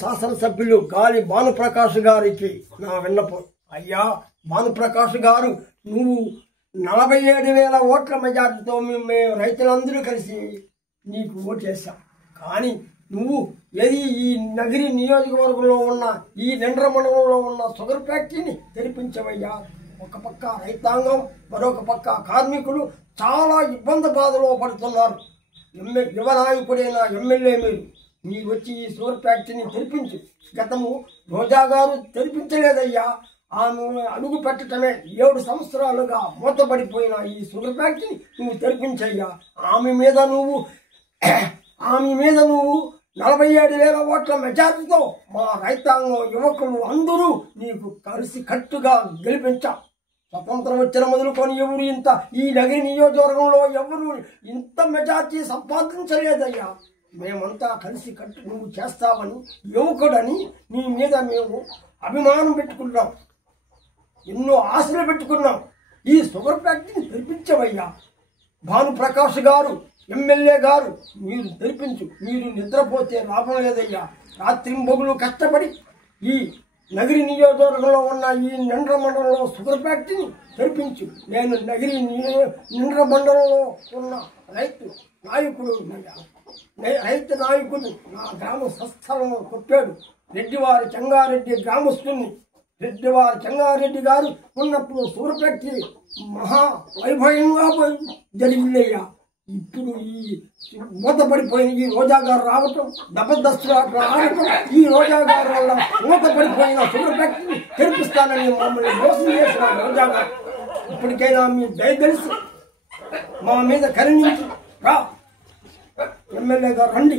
శాసనసభ్యులు గాలి భానుప్రకాష్ గారికి నా విన్నపం. అయ్యా భానుప్రకాష్ గారు, నువ్వు 47,000 ఓట్ల మెజార్టీతో మేము రైతులందరూ కలిసి నీకు ఓటేశాం. కానీ నువ్వు ఏది ఈ నగరి నియోజకవర్గంలో ఉన్న ఈ నిండ్ర మండలంలో ఉన్న షుగర్ ఫ్యాక్టరీని తెరిపించవయ్యా. ఒక పక్క రైతాంగం, మరొక పక్క కార్మికులు చాలా ఇబ్బంది బాధలో పడుతున్నారు. యువ నాయకుడైన ఎమ్మెల్యే మీరు వచ్చి ఈ షుగర్ ఫ్యాక్టరీని తెరిపించు. గతము రోజా గారు తెరిపించలేదయ్యా. ఆమె అడుగు పెట్టడమే 7 సంవత్సరాలుగా మూతపడిపోయిన ఈ షుగర్ ఫ్యాక్టరీని నువ్వు తెరిపించయ్యా. ఆమె మీద నువ్వు 47,000 ఓట్ల మెజార్టీతో మా రైతాంగం, యువకులు అందరూ నీకు కలిసి కట్టుగా గెలిపించాం. స్వతంత్రం వచ్చిన మొదలుకొని ఎవరు ఇంత ఈ నగరి నియోజకవర్గంలో ఎవరు ఇంత మెజార్టీ సంపాదించలేదయ్యా. మేమంతా కలిసి కట్టు నువ్వు చేస్తావని, యువకుడని నీ మీద మేము అభిమానం పెట్టుకున్నాం, ఎన్నో ఆశలు పెట్టుకున్నాం. ఈ షుగర్ ఫ్యాక్టరీని తెరిపించవయ్యా. భానుప్రకాష్ గారు, ఎమ్మెల్యే గారు, మీరు తెరిపించు. మీరు నిద్రపోతే లాభం లేదయ్యా. రాత్రింబొగులు కష్టపడి ఈ నగరి నియోజకవర్గంలో ఉన్న ఈ నిండ్ర మండలంలో షుగర్ ఫ్యాక్టరీని తెరిపించు. నేను నగరి నిండ్ర మండలంలో ఉన్న రైతు నాయకుడు నా గ్రామ స్వస్థలం కొట్టాడు. రెడ్డివారి చెంగారెడ్డి గ్రామస్తుని. రెడ్డివారి చెంగారెడ్డి గారు ఉన్నప్పుడు షుగర్ ఫ్యాక్టరీ మహా వైభవంగా జరిగిందయ్యా. ఇప్పుడు ఈ మూతపడిపోయిన ఈ రోజా గారు రావటం, జబర్దస్త్ ఆడటం, ఈ రోజా గారు వల్ల మూతపడిపోయిన షుగర్ ఫ్యాక్టరీని తెరిపిస్తానని మమ్మల్ని మోసం చేసిన రోజా గారు, ఇప్పటికైనా మీ దయచేసి మా మీద కరుణించి రా. ఎమ్మెల్యే గారు రండి.